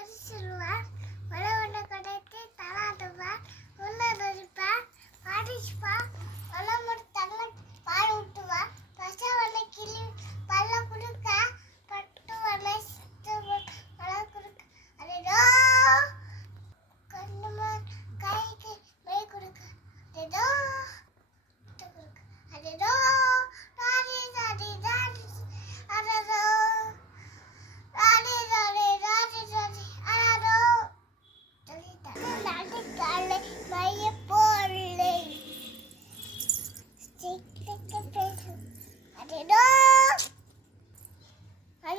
Görüşürüz.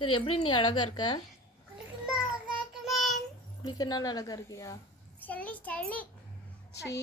சரி எப்படி நீ அழகா இருக்க? குளிக்கிறனால அழகா இருக்கியா? சரி